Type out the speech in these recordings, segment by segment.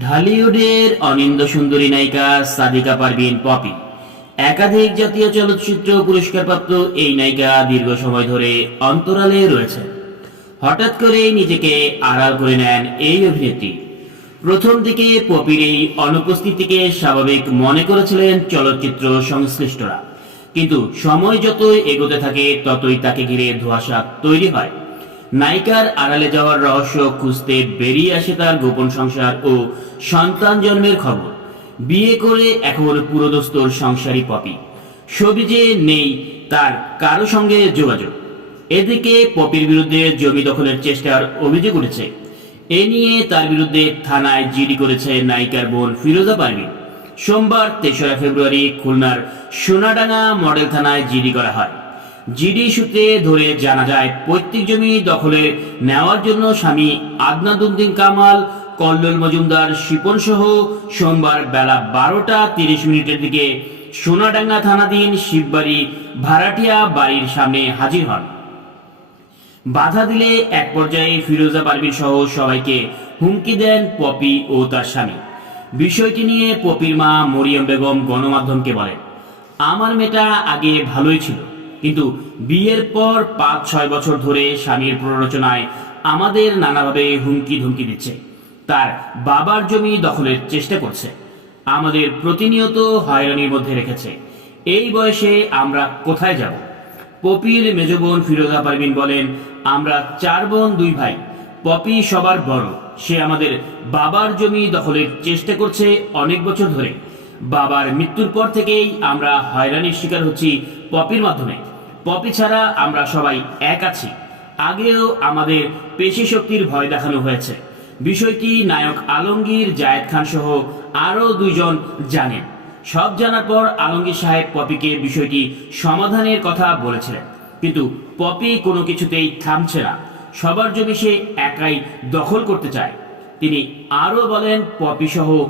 ঢালিউডের অনিন্দ সুন্দরী নায়িকা সাদিকা পারভিন পপি। একাধিক জাতীয় চলচ্চিত্র পুরস্কারপ্রাপ্ত এই নায়িকা দীর্ঘ সময় ধরে অন্তরালে রয়েছে হঠাৎ করে নিজেকে আড়াল করে নেন এই অভিনেত্রী। প্রথম দিকে পপির এই অনুপস্থিতিকে স্বাভাবিক মনে করেছিলেন চলচ্চিত্র সংশ্লিষ্টরা। কিন্তু সময় যতই এগোতে থাকে, ততই তাকে ঘিরে ধোঁয়াশা তৈরি হয়। নায়িকার আড়ালে যাওয়ার রহস্য খুঁজতে বেরিয়ে আসে তার গোপন সংসার ও সন্তান জন্মের খবর। বিয়ে করে এখন পুরোদস্তর সংসারী পপি। সবিজে নেই তার কারও সঙ্গে যোগাযোগ। এদিকে পপির বিরুদ্ধে জমি দখলের চেষ্টার অভিযোগ উঠেছে। এ নিয়ে তার বিরুদ্ধে থানায় জিডি করেছে নায়িকার বোন ফিরোজা পারভিন। সোমবার তেসরা ফেব্রুয়ারি খুলনার সোনাডাঙ্গা মডেল থানায় জিডি করা হয়। জিডি সূত্রে ধরে জানা যায়, পৈতৃক জমি দখলে নেওয়ার জন্য স্বামী আদনাদুদ্দিন কামাল, কল্লোল মজুমদার শিপন সহ সোমবার বেলা বারোটা তিরিশ মিনিটের দিকে সোনাডাঙ্গা থানাধীন শিববাড়ি ভাড়াটিয়া বাড়ির সামনে হাজির হন। বাধা দিলে এক পর্যায়ে ফিরোজা পারভিন সহ সবাইকে হুমকি দেন পপি ও তার স্বামী। বিষয়টি নিয়ে পপির মা মরিয়ম বেগম গণমাধ্যমকে বলেন, আমার মেয়েটা আগে ভালোই ছিল। কিন্তু বিয়ের পর পাঁচ, ছয় বছর ধরে স্বামীর প্ররোচনায় আমাদের নানাভাবে হুমকি ধুমকি দিচ্ছে। তার বাবার জমি দখলের চেষ্টা করছে। আমাদের প্রতিনিয়ত হয়রানির মধ্যে রেখেছে। এই বয়সে আমরা কোথায় যাব? পপির মেজ বোন ফিরোজা পারভিন বলেন, আমরা চার বোন, দুই ভাই। পপি সবার বড়। সে আমাদের বাবার জমি দখলের চেষ্টা করছে অনেক বছর ধরে। বাবার মৃত্যুর পর থেকেই আমরা হয়রানির শিকার হচ্ছি পপির মাধ্যমে। পপি ছাড়া আমরা সবাই এক আছি। আগেও আমাদের পেশি শক্তির ভয় দেখানো হয়েছে। বিষয়টি নায়ক আলমগীর, জায়েদ খান সহ আরও দুইজন জানেন। সব জানার পর আলমগীর সাহেব পপিকে বিষয়টি সমাধানের কথা বলেছিলেন। কিন্তু পপি কোনো কিছুতেই থামছে না। সবার জমি সে একাই দখল করতে চায়। তিনি আরও বলেন, পপি সহ,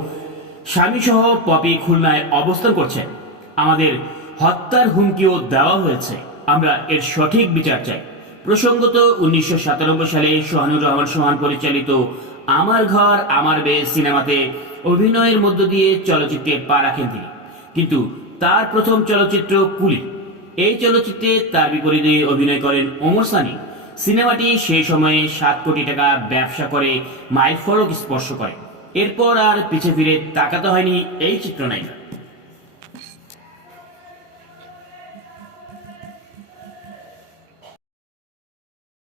স্বামী সহ পপি খুলনায় অবস্থান করছেন। আমাদের হত্যার হুমকিও দেওয়া হয়েছে। আমরা এর সঠিক বিচার চাই। প্রসঙ্গত উনিশশো সাতানব্বই সালে সোহানুর রহমান সোহান পরিচালিত আমার ঘর, আমার বে সিনেমাতে অভিনয়ের মধ্য দিয়ে চলচ্চিত্রে পা রাখেন তিনি। কিন্তু তার প্রথম চলচ্চিত্র কুলি। এই চলচ্চিত্রে তার বিপরীতে অভিনয় করেন ওমর সানি। সিনেমাটি সেই সময়ে সাত কোটি টাকা ব্যবসা করে মাইল ফলক স্পর্শ করে। এরপর আর পিছে ফিরে তাকাতে হয়নি এই চিত্রনায়িকা।